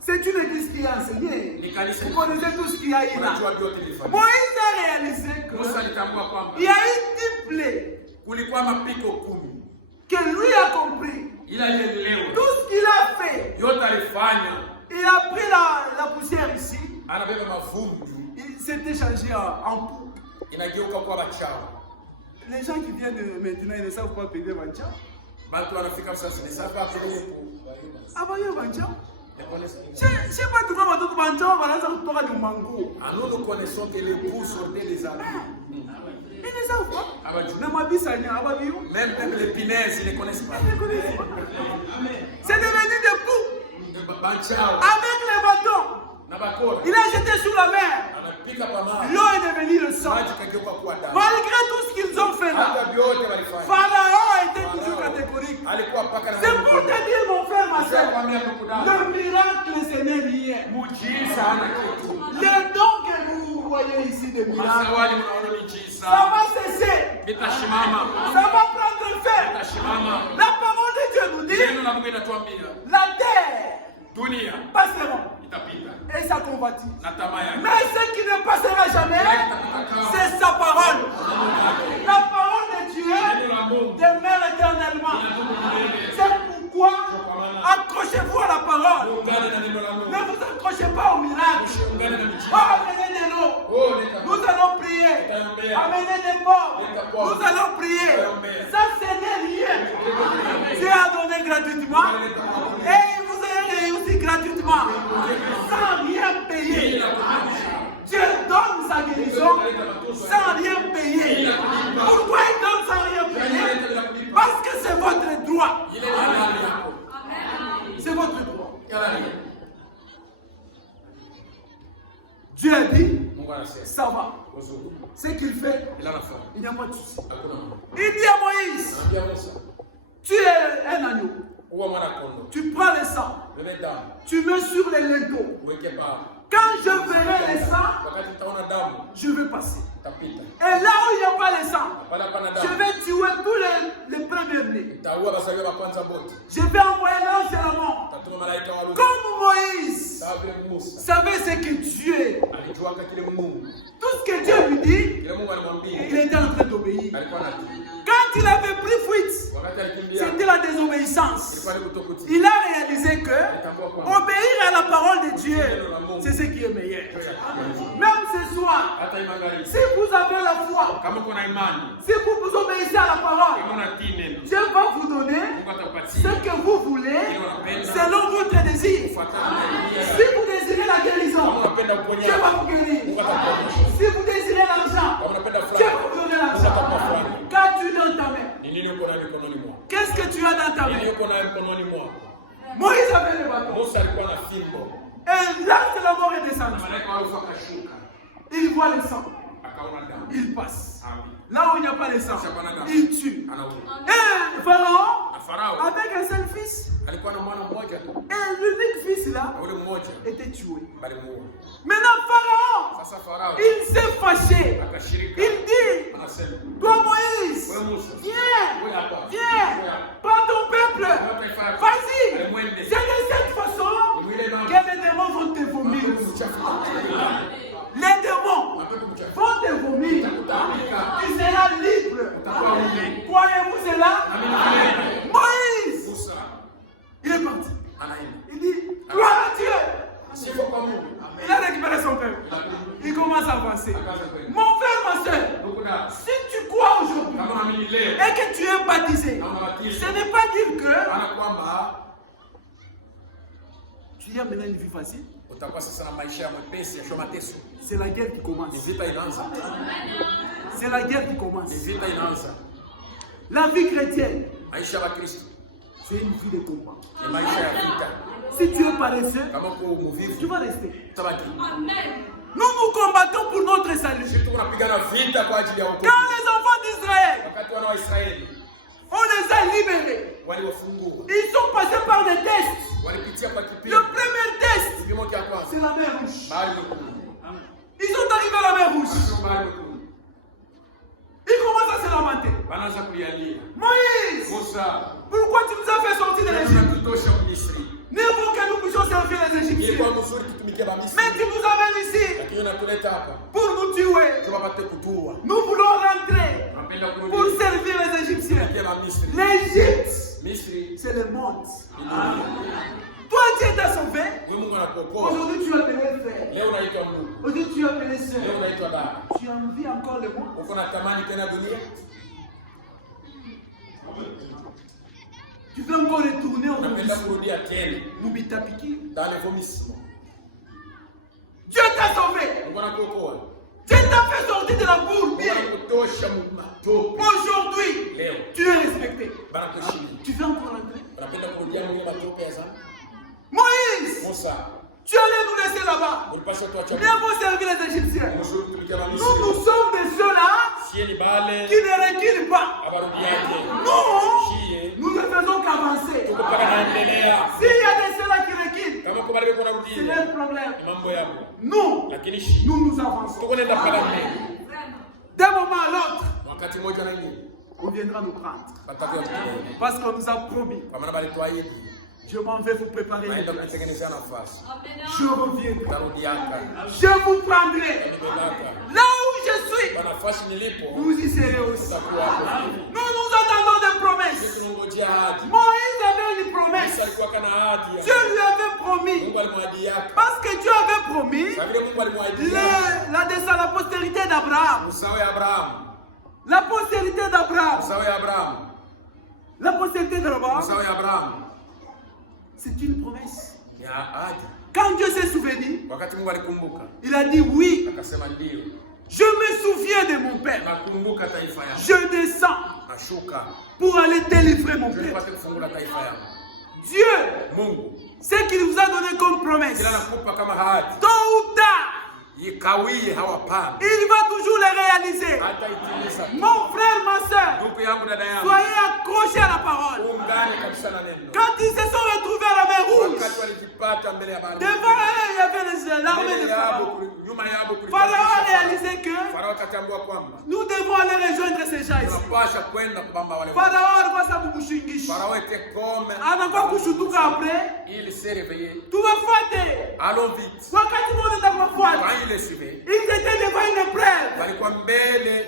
C'est une église qui a enseigné. Vous connaissez tout ce qu'il y a eu là. Moïse a réalisé qu'il y a eu 10 plaies que lui a compris. Tout ce qu'il a fait. Il a pris la poussière ici. Il s'est échangé en poux. Les gens qui viennent maintenant, ils ne savent pas payer Bancha. Ah, bah, il y a Bancha. Je ne sais pas tout le monde Bancha, voilà, ça vous parle de mango. Nous connaissons que les poux sortaient des arbres. Ils ne savent pas. Même les punaises, ils ne connaissent pas. C'est devenu des poux. Avec les bâtons. Il a jeté sur la mer. L'eau est devenue le sang. Malgré tout ce qu'ils ont fait là, Pharaon était toujours catégorique. C'est pour te dire, mon frère, ma soeur, le miracle, ce n'est rien. Les dons que vous voyez ici, des miracles, ça va cesser. Ça va prendre fin. La parole de Dieu nous dit, la terre passera. Et ça combattit. Mais ce qui ne passera jamais, c'est sa parole. La parole de Dieu demeure éternellement. C'est pourquoi accrochez-vous à la parole. Ne vous accrochez pas au miracle. Oh, amenez de l'eau. Nous allons prier. Amenez des porcs. Nous allons prier. Ça, ce n'est rien. Dieu a donné gratuitement. Et vous avez aussi gratuitement. Sans rien payer. Dieu donne sa guérison sans rien payer. Pourquoi il donne sans rien payer? Parce que c'est votre droit. C'est votre droit. Dieu a dit, ça va. Ce qu'il fait, il n'y a pas de souci. Il dit à Moïse, tu es un agneau. Tu prends le sang. Tu mets sur les linteaux. Quand je verrai le sang, je vais passer. Et là où il n'y a pas le sang, je vais tuer tous les premiers-nés. Je vais envoyer l'ange de la mort. Comme Moïse savait ce que Dieu est. Tout ce que Dieu lui dit, il était en train d'obéir. Quand il avait pris fuite, c'était la désobéissance. Il a réalisé que obéir à la parole de Dieu, c'est ce qui est meilleur. Même ce soir, si vous avez la foi, si vous obéissez à la parole, Dieu va vous donner ce que vous voulez selon votre désir. Si vous désirez la guérison, Dieu va vous guérir. Si vous désirez l'argent, Dieu va vous donner l'argent. Qu'as-tu dans ta main? Qu'est-ce que tu as dans ta main? Moïse avait le bâton. Et l'ange de la mort est descendu. Il voit le sang. Il passe. Là où il n'y a pas de sang, il tue. Et Pharaon, avec un seul fils, et l'unique fils là, était tué. Maintenant Pharaon, il s'est fâché. Il dit, toi Moïse, viens, prends ton peuple, vas-y. C'est de cette façon que les démons vont te vomir. Les démons vont te vomir. Tu seras libre. Croyez-vous cela? Moïse, il est parti. Il dit, gloire à Dieu. Il a récupéré son peuple. Il commence à avancer. Mon frère, ma soeur, si tu crois aujourd'hui et que tu es baptisé, ce n'est pas dire que tu as maintenant une vie facile. C'est la guerre qui commence. C'est la guerre qui commence. La vie chrétienne, c'est une vie de combat. Si tu es paresseux, tu vas rester. Nous nous combattons pour notre salut. Quand les enfants d'Israël, on les a libérés. Ils sont passés par des tests. Le premier test, c'est la mer Rouge. Ils sont arrivés à la mer Rouge. Ils commencent à se lamenter. Moïse, pourquoi tu nous as fait sortir de l'Égypte? Nous que nous puissions servir Mais tu nous amènes ici pour nous tuer. Nous voulons rentrer pour servir les Égyptiens. L'Égypte, c'est le monde. Toi, Dieu t'a sauvé. Aujourd'hui, tu es appelé frère. Aujourd'hui, tu es appelé sœur. Tu envies encore le monde. Tu veux encore retourner au Mubitapiki. Dieu t'a sauvé. Dieu t'a fait sortir de la bourre bien. Aujourd'hui, tu es respecté. Tu veux encore rentrer? Moïse, tu allais nous laisser là-bas. Viens pour servir les Égyptiens. Nous sommes des ceux-là qui ne reculent pas. Nous ne faisons qu'avancer. S'il y a des ceux-là qui reculent, c'est leur problème. Nous avançons. D'un moment à l'autre, on viendra nous prendre. Parce qu'on nous a promis. Je m'en vais vous préparer. Je reviendrai. Je vous prendrai. Là où je suis, vous y serez aussi. Nous attendons des promesses. Moïse avait une promesse. Dieu lui avait promis. Parce que Dieu avait promis la postérité d'Abraham. La postérité d'Abraham. La postérité d'Abraham. C'est une promesse. Quand Dieu s'est souvenu, il a dit oui. Je me souviens de mon père. Je descends pour aller délivrer mon père. Dieu, ce qu'il vous a donné comme promesse, tôt ou tard, il va toujours les réaliser. Mon frère, ma soeur, soyez accrochés à la parole. Quand ils se sont retrouvés à la mer Rouge, devant eux, il y avait l'armée de Pharaon. Pharaon a réalisé que nous devons aller rejoindre ces gens ici. Pharaon va s'abouchishingisha. Anakuwa kushutuka après. Tuwafuate. Wakati mmoja tuwafuate. Ils étaient devant une épreuve.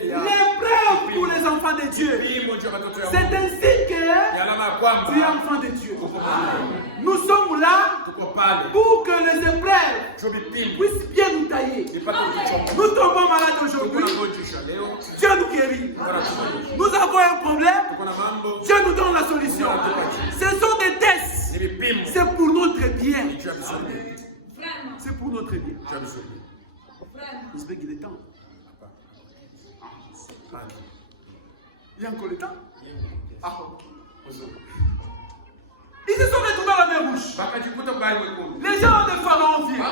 L'épreuve pour les enfants de Dieu. C'est ainsi que tu es enfant de Dieu. Nous sommes là pour que les épreuves puissent bien nous tailler. Nous tombons malades aujourd'hui. Dieu nous guérit. Nous avons un problème. Dieu nous donne la solution. Ce sont des tests. C'est pour notre bien. C'est pour notre bien. J'espère qu'il est temps. Il y a encore le temps. Ils se sont retrouvés à la mer Rouge. Les gens de Pharaon viennent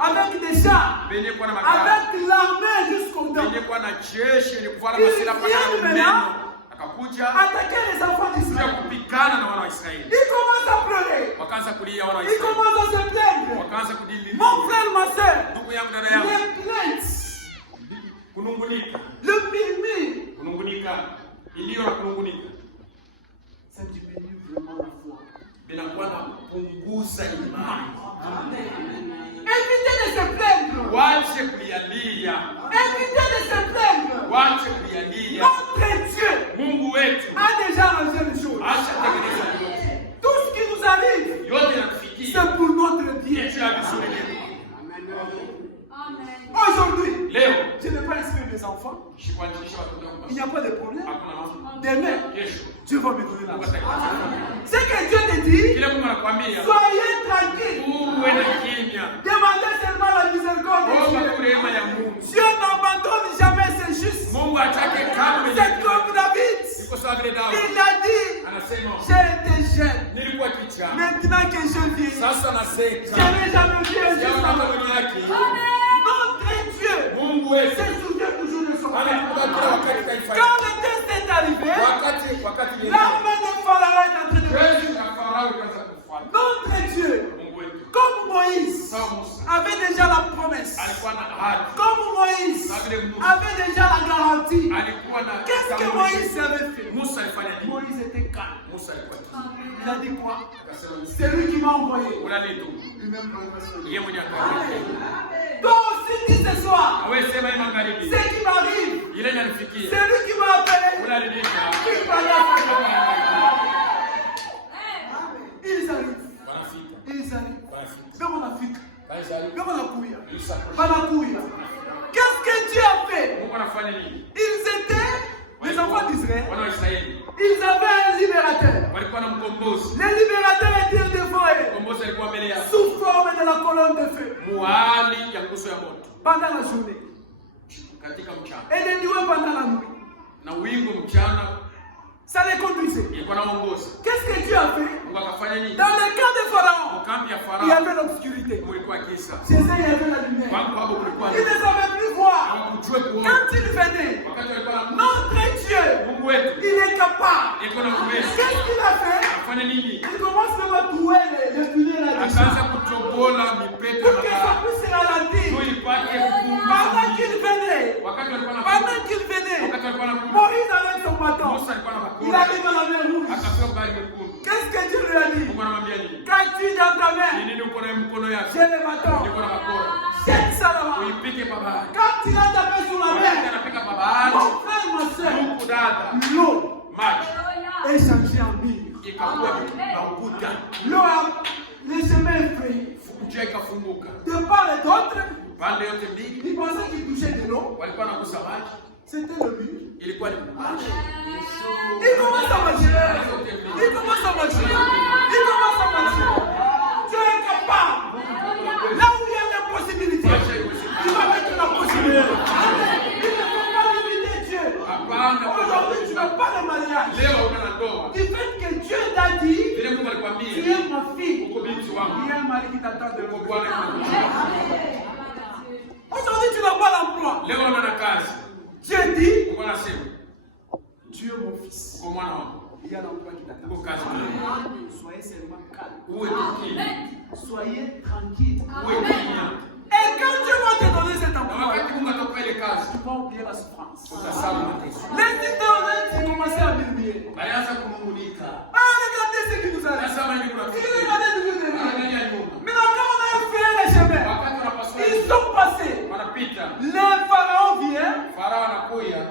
avec des chars, avec l'armée jusqu'au dos. Ils viennent maintenant attaquer les enfants d'Israël. Ils commencent à pleurer. Ils commencent à se plaindre. Mon frère, ma soeur, les plaintes, le murmure, ça diminue vraiment la foi. Évitez de se plaindre. Évitez de se plaindre. Notre Dieu a déjà arrangé les choses. Tout ce qui nous arrive, c'est pour notre bien. Aujourd'hui, je n'ai pas inscrit mes enfants. Il n'y a pas de problème. Demain, Dieu va me donner l'argent. Ce que Dieu te dit, soyez tranquille. Demandez seulement la miséricorde de Dieu. Dieu n'abandonne jamais ses justes. C'est comme David. Il a dit, j'ai été jeune. Maintenant que je vis, je n'ai jamais vu un juste. Notre Dieu se souvient toujours de son peuple. Quand le test est arrivé, l'armée de Pharaon est en train de notre Dieu, comme Moïse avait déjà la promesse, comme Moïse avait déjà la garantie, qu'est-ce que Moïse avait fait? Moïse était calme. Il a dit quoi? C'est lui qui m'a envoyé. lui-même prendra soin de Yeye lui. mwenye ataweza. Toi aussi, dis ce soir, Awe sema hii magharibi. ce qui m'arrive, Ile inanifikia. c'est lui qui m'a appelé. Unalilika. Il va y avoir. Ils arrivent. Wanafika. Ils arrivent. Wanafika. Même en Afrique. Baisali. Même en Akouya. Yusa. Banakouya. Qu'est-ce que Dieu a fait? Mungu anafanya nini? Ils étaient les enfants d'Israël. Wana wa Israeli. Ils avaient un libérateur. Walikuwa na mkombozi. Le libérateur était devant eux, Mkombozi alikuwa mbele yao. sous forme de la colonne de feu. Muhali ya nguzo ya moto. Pendant la journée. Katika mchana. Et les nuées pendant la nuit. Na wingu mchana Ça les conduisait. ilikuwa naongoza. Qu'est-ce que Dieu a fait? Mungu akafanya nini? Dans le camp de Pharaon, Kambi ya il y Farao avait l'obscurité. kulikuwa giza. Chez eux, il y avait la lumière. Wangu hapo kulikuwa Ils ne savaient plus voir. ujue kuona. Quand il venait, Wakati walikuwa na notre Dieu, Mungu wetu il est capable. iko na uwezo. Qu'est-ce qu'il a fait? Afanye nini? Il commence même à trouver les filets là-dessus. Akaanza kutobola mipepe Pour que ça na puisse ralentir. ndio ipate Pendant kupunguza. qu'il venait, Wakati walikuwa na pendant qu'il venait, wakati walikuwa na Moïse avec son bâton, Musa alikuwa na il bakora. arrive à la mer rouge. Akafika bahari nyekundu. Qu'est-ce que Dieu lui a dit? Mungu anamwambia nini? Quand tu es dans ta Ni main, nini uko na mkono yako? j'ai le bâton. Niko na bakora. Jette ça là-bas. Uipike pa bahari. Quand il a tapé sur la Wakati mer, anapika pa bahari, mon frère, ma soeur, huku dada l'eau maji est changée en mire. ikakuwa na ukuta. L'eau a les chemins frayés. Njia ikafunguka. De part et d'autre, Pande yote mbili ils pensaient qu'ils touchaient de l'eau. walikuwa nagusa maji. C'était le but. Ilikuwa ni maji. Il commence à marcher. Il commence à marcher. Il commence à marcher. Dieu est capable. Là où il y a l'impossibilité, il va mettre la possibilité. Il ne faut pas limiter Dieu. Aujourd'hui, tu n'as pas de mariage. Leo una ndoa. Du fait que Dieu t'a dit, Vile Mungu tu alikwambia es ma fille. uko binti Il wangu. y a un mari qui t'attend de Uko vous. bwana wangu. Aujourd'hui, tu n'as pas l'emploi. Leo una na kazi. Dieu dit, Mungu anasema tu es mon fils. uko mwana wangu. Il y a l'emploi qui t'attend. Uko kazi. Soyez seulement calme. Uwe tukini. Soyez tranquille. Uwe kimya. Et quand Dieu va te donner cet Na emploi, wakati Mungu atakupa ile kazi, tu vas oublier la souffrance. utasahau mateso. Les États-Unis ont commencé à murmurer. Alianza kunung'unika. Ah, regardez ce qui nous arrive. Sasa mimi Il kuna regardez ce qui nous arrive. angalia nyuma. Maintenant, quand on a fait les chemins, Wakati unapaswa ils sont passés. wanapita, Les pharaons viennent, Farao anakuya,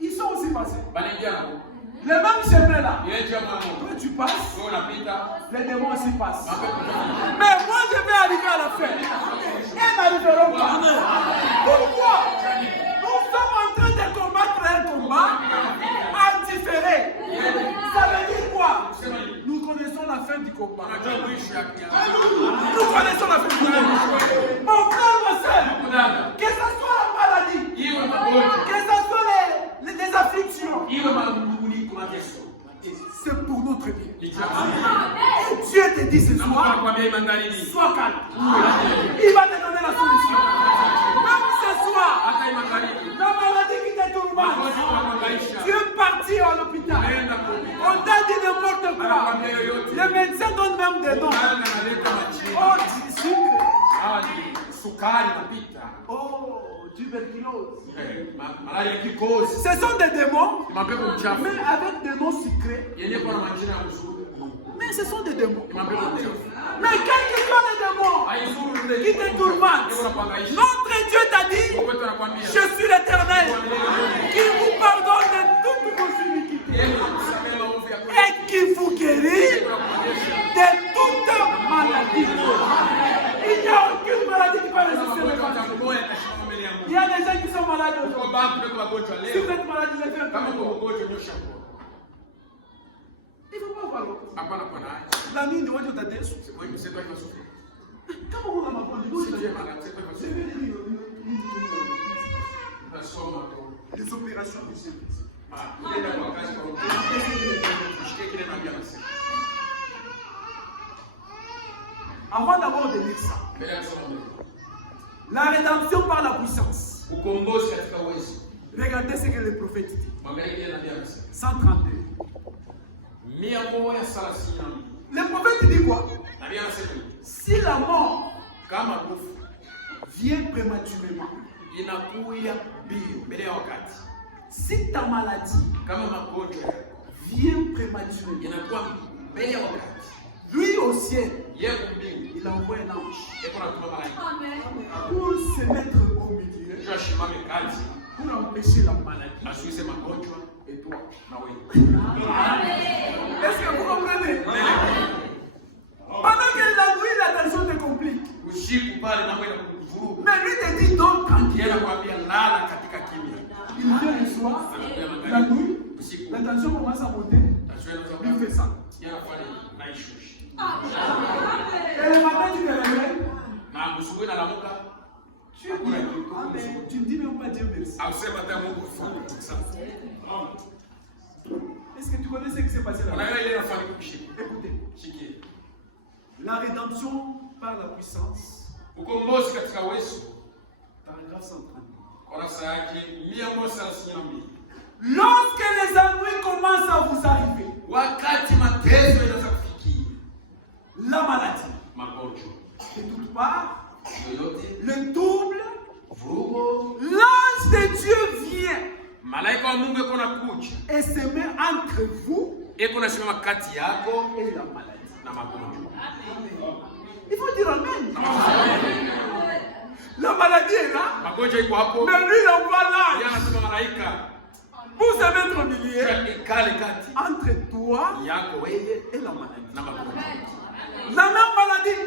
ils sont aussi passés. banaingia na huko. Les mêmes chemins là. Ile njia mwana. Toi, tu passes, Wewe unapita, les démons aussi passent. mapepo yanapita. Mais moi, je vais arriver à la fin. Ils n'arriveront pas. Pourquoi? Nous sommes en train de combattre un combat en différé. Ça veut dire quoi? Sema nini? Nous connaissons la fin du combat. Unajua mwisho ya Nous connaissons la fin du combat. Mon frère, ma soeur, Dada, que ce soit la maladie, iwe magonjwa, que ce soit les afflictions, iwe manunguniko, mateso. c'est pour notre bien. Ni cha Mungu. Et Dieu te dit ce Na Mungu soir, anakuambia hii magharibi. sois calme. Il va te donner la solution. Même ce soir, Hata hii magharibi. la maladie qui te tourmente, Magonjwa yanakuhangaisha. tu es parti à l'hôpital. Nenda kwa On t'a dit n'importe quoi. anakuambia yoyote. Les médecins donnent même des noms. Uganga analeta machini. Oh, du sucre. Hawa ni sukari napita. Oh, tuberculose. Malaria ya kikozi. Ce sont des démons, Ni mapepo mchafu. mais avec des noms sucrés. Yenye kwa na majina ya uzuri. Mais ce sont des démons. Ni mapepo mchafu. Mais quels que soient les démons Haizuru yule qui te tourmentent, Niko napangaisha. notre Dieu t'a dit, Mungu wetu anakuambia. je suis l'Éternel, qui vous pardonne de toutes vos iniquités Yeye anakusamehe maovu yako. et qui vous guérit de toute maladie. Il n'y a aucune maladie qui va résister le vaccin. Il y a des gens qui sont malades aujourd'hui. Si vous êtes malade, vous êtes un peu. Il ne faut pas voir l'autre. La nuit, on va te dire. Comment on va m'apprendre? Les opérations du service. Avant d'abord de lire ça, la rédemption par la puissance. Regardez ce que le prophète dit. 132. Le prophète dit quoi? Si la mort vient prématurément, si ta maladie vient prématurément, lui au ciel il a envoyé un ange pour se mettre au milieu, pour empêcher la maladie. Et toi, est-ce que vous comprenez? Pendant que la nuit, la tension te complique. Mais lui te dit donc tranquille. Il vient le soir, la nuit, la tension commence à monter. Il fait ça. Et le matin, tu te réveilles. Tu ne dis même pas Dieu merci. Est-ce que tu connais ce qui s'est passé là? Écoutez. La rédemption par la puissance. Paragraphe 132. Lorsque les ennuis commencent à vous arriver, la maladie, de toutes parts, le double, l'ange de Dieu vient et se met entre vous et la maladie. Il faut dire Amen. La maladie est là, mais lui il envoie l'ange pour se mettre au milieu entre toi et la maladie. La même maladie.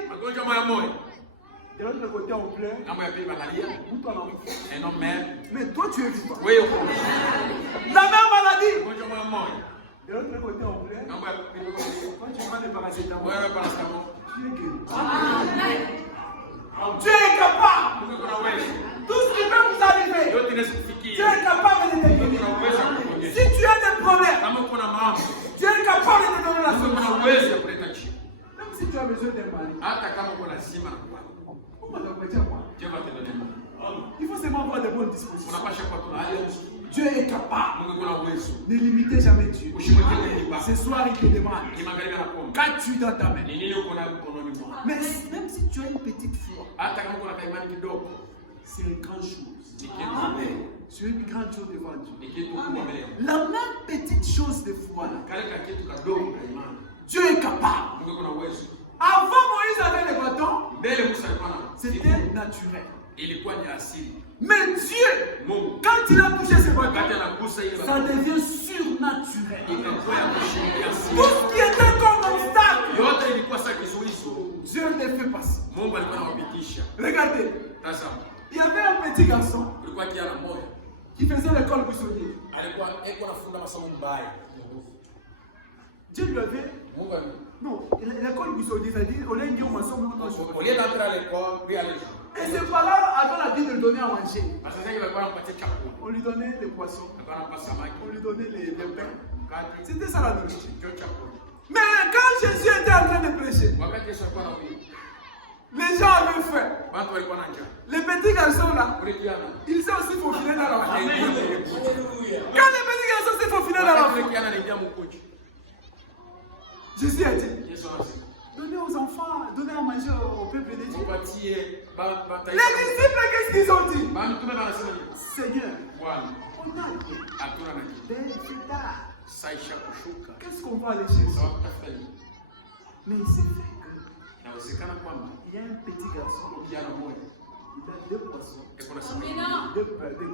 De l'autre côté, on pleure. Mais toi, tu es vivant. La même maladie. De l'autre côté, on pleure. Quand tu prends des paracétamol, tu es guéri. Tu es capable. Tout ce qui peut vous arriver, tu es capable de te guérir. Si tu as des problèmes, tu es capable de te donner la solution. Même si tu as besoin d'un mari, Dieu va te donner. Il faut seulement avoir de bonnes dispositions. Dieu est capable. Ne limitez jamais Dieu. Ce soir, il te demande qu'as-tu dans ta main. Mais même si tu as une petite foi, c'est une grande chose. Amen. C'est une grande chose devant Dieu. La même petite chose de foi, Dieu est capable. Avant Moïse avait le bâton, c'était naturel. Mais Dieu, quand il a touché ce bâton, ça devient surnaturel. Tout ce qui était comme obstacle, Dieu le fait passer. Regardez, il y avait un petit garçon qui faisait l'école buissonnière. Dieu lui avait... Non, l'école buissonnière, c'est-à-dire, on a une maçon. Et ses parents avaient l'habitude de lui donner à manger. On lui donnait des poissons, on lui donnait les pains. C'était ça la nourriture. Mais quand Jésus était en train de prêcher, les gens avaient faim. Les petits garçons là, ils s'est aussi faufilés dans la famille. Quand les petits garçons s'est faufilés dans la famille, Jésus a dit, donnez aux enfants, donnez à manger au peuple de Dieu. Les disciples, qu'est-ce qu'ils ont dit? Seigneur, on a qu'est-ce qu'on va aller chercher? Mais il s'est fait qu'il y a un petit garçon, il a deux poissons, deux petits.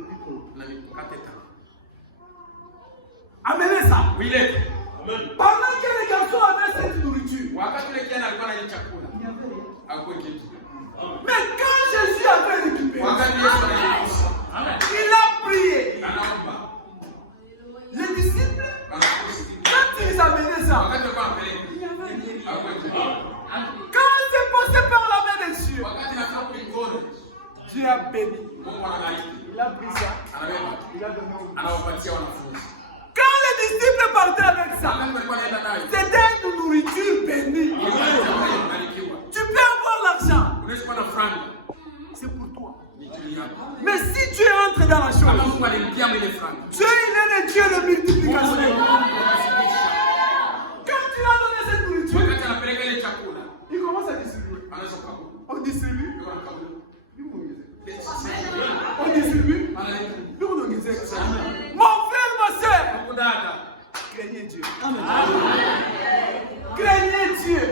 Amenez ça. Pendant que les garçons avaient cette nourriture, il n'y avait rien. Mais quand Jésus avait récupéré, il a prié. Les disciples, quand ils amenaient ça, il n'y avait rien. Quand c'est passé par la main de Dieu, Dieu a béni. Il a pris ça, il a donné au quand les disciples partaient avec ça, c'était une nourriture bénie. Tu peux avoir l'argent, c'est pour toi. Mais si tu entres dans la chose, Dieu il est le Dieu de multiplication. Quand tu as donné cette nourriture, il commence à distribuer. On distribue. On distribue. Mon frère, ma soeur, craignez Dieu. Craignez Dieu.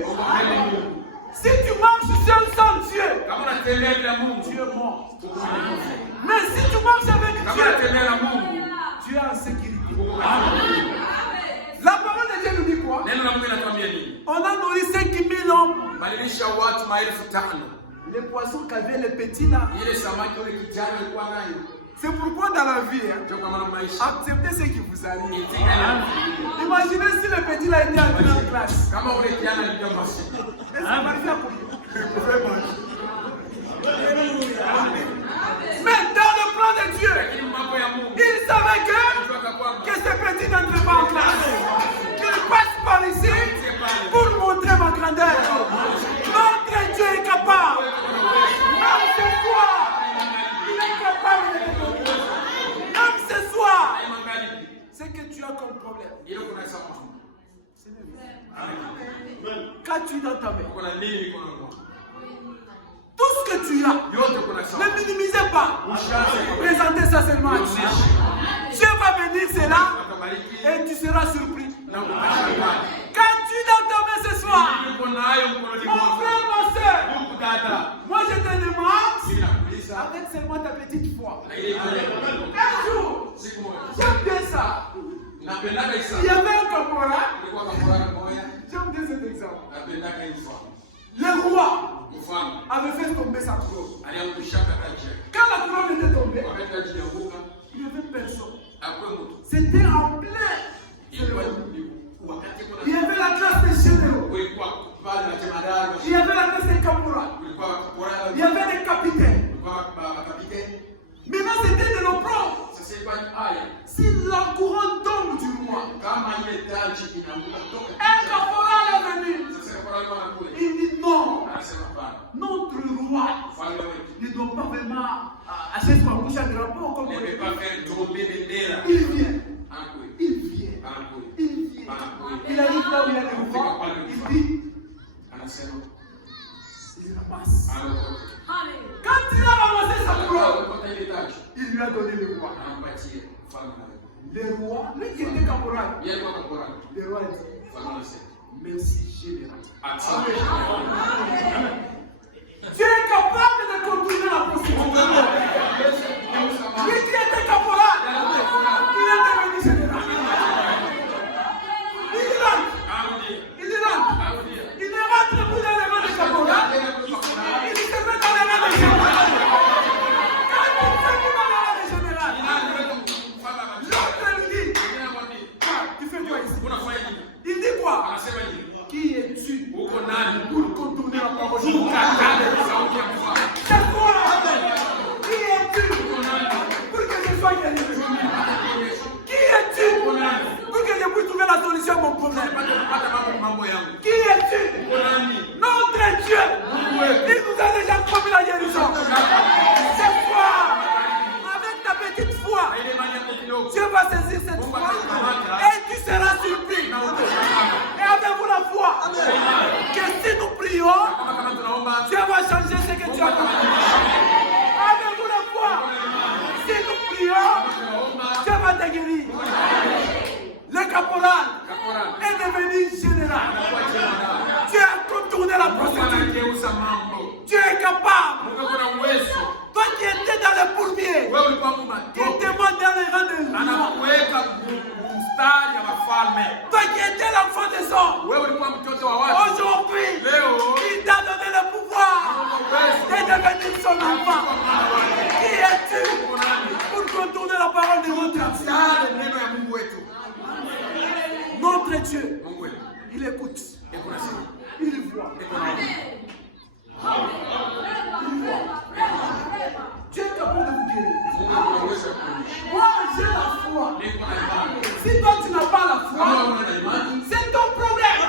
Si tu marches seul sans Dieu, Kama unatembea bila Mungu, tu es mort. uko kwenye kufa. Mais si tu marches avec Kama Dieu, unatembea na Mungu, tu es en sécurité. uko kwenye La parole de Dieu nous dit quoi? neno la Mungu linatuambia nini? On a nourri 5000 hommes. Badilisha watu 5,000. Les poissons qu'avaient les petits là. Ile samaki ile kijana alikuwa nayo. C'est pourquoi dans la vie, Ndio kama na maisha. acceptez ce qui vous arrive. Itika. Imaginez si le petit là était entré en classe. Kama ule kijana alikuwa masi. Et ça m'arrive à courir. Mais dans le plan de Dieu, Lakini mambo ya Mungu. il savait Kutoka kwako. que ce petit n'entre pas en classe. Qu'il passe par ici pour montrer ma grandeur. Notre Dieu est capable. Même ce soir, il est capable de te donner. Même ce soir, ce que tu as comme problème, Ile kuna sababu. qu'as-tu dans ta main? Kuna nini kuna Mungu? Tout ce que tu as, Yote kuna ne sababu. minimisez pas. Ushaanza Présentez ça seulement à Dieu. Dieu va bénir cela kubariki et tu seras surpris. na kubariki. Qu'as-tu dans ta main ce soir? Niko nayo mkononi Mon mwangu. frère, ma soeur, Mungu dada. moi je te demande, Sinakuuliza. avec seulement ta petite foi. Ile ile. Un jour, Siku moja. j'aime bien ça. Napendaga Il y Isa. avait un caporal, Nilikuwa kaporana moja. j'aime bien cet exemple. Napendaga Isa. Le roi Mfano, avait fait tomber sa couronne. aliangushaka taji. Quand la couronne était tombée, Wakati taji ilianguka, il n'y avait personne. hakuna mtu. C'était en plein. Ilikuwa ni wakati kuna Il y avait la classe des généraux. kulikuwa pale na jemadari, Il y avait la classe des caporaux. kulikuwa kaporana, Il y avait des capitaines. kulikuwa makapiteni. Maintenant, c'était de l'opprobre. Sasa ilikuwa ni haya. Si la couronne tombe du roi, Kama ile taji inaanguka toka. un caporal est venu. Sasa kaporana wanakuja. Il dit non, Anasema hapana. notre roi Mfalme wetu. ne doit pas vraiment acheter ma bouche à drapeau comme on Ne le peut pas faire tomber bendera. Il vient, Anakuja. il vient, Anakuja. il vient. Anakuja. Il arrive là où il y a le roi, il dit, Anasema il ramasse. anakuja. Quand il a ramassé sa couronne, Alipata ile taji. il lui a donné le roi. Anampatia mfalme na wewe. Le roi, lui qui était caporal, Yeye alikuwa kaporana. le roi a dit, Mfalme anasema merci général. asante. Tu es capable de contourner la procédure. Lui qui était caporal, il est devenu général. Il rentre, il rentre. Il ne rentre plus dans les mains des caporaux. Il se met dans les mains des généraux. Quand il se met dans les mains des généraux, l'autre lui dit, ah, tu fais quoi ici? Il dit quoi? Qui es-tu pour contourner la parole de Dieu? C'est quoi? Qui es-tu pour que je sois guéri? Qui es-tu pour que je puisse trouver la solution à mon problème? Qui es-tu? Notre Dieu, il nous a déjà promis la guérison. C'est quoi? Avec ta petite foi, Dieu va saisir cette foi et tu seras surpris. Et avez-vous la foi que si nous prions, Dieu va changer ce que tu as compris. Avez-vous la foi? Si nous prions, Dieu va te guérir. Le caporal est devenu général. Dieu a contourné la procédure. Dieu est capable. Toi qui étais dans le bourbier, qui était mort dans les rangs des lions. Toi qui étais l'enfant des hommes, aujourd'hui, il t'a donné le pouvoir de devenir son enfant. Qui es-tu pour contourner la parole de notre Dieu? Notre Dieu, il écoute, il voit. Dieu est capable de vous guérir. Moi, j'ai la foi. Si toi tu n'as pas la foi, c'est ton problème.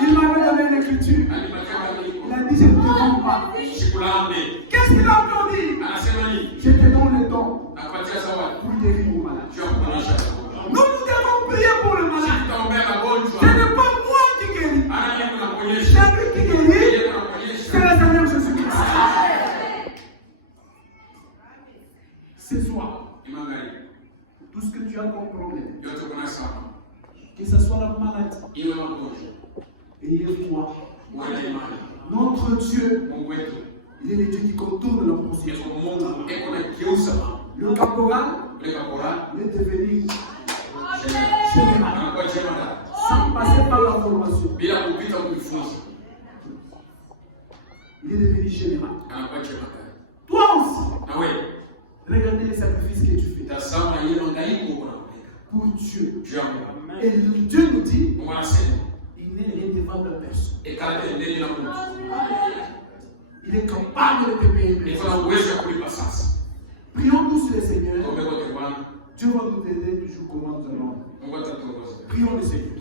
Il m'avait donné l'écriture. Il a dit, je ne te rends pas. Qu'est-ce qu'il a encore dit? Je te donne le don pour guérir mon malade. Nous devons prier pour le malade. Ce n'est pas moi qui guéris. C'est lui qui guérit. C'est le Seigneur Jésus-Christ. Ce soir, tout ce que tu as comme problème, que ce soit la maladie, ayez foi. Notre Dieu, il est le Dieu qui contourne la poussière. Le caporal est devenu général sans passer par la formation. Il est devenu général. Toi aussi, regardez les sacrifices que tu fais pour Dieu. Et Dieu nous dit, il n'est redevable à personne. Il est capable de te payer. Prions tous le Seigneur. Dieu va nous aider toujours comment nous allons. Prions le Seigneur.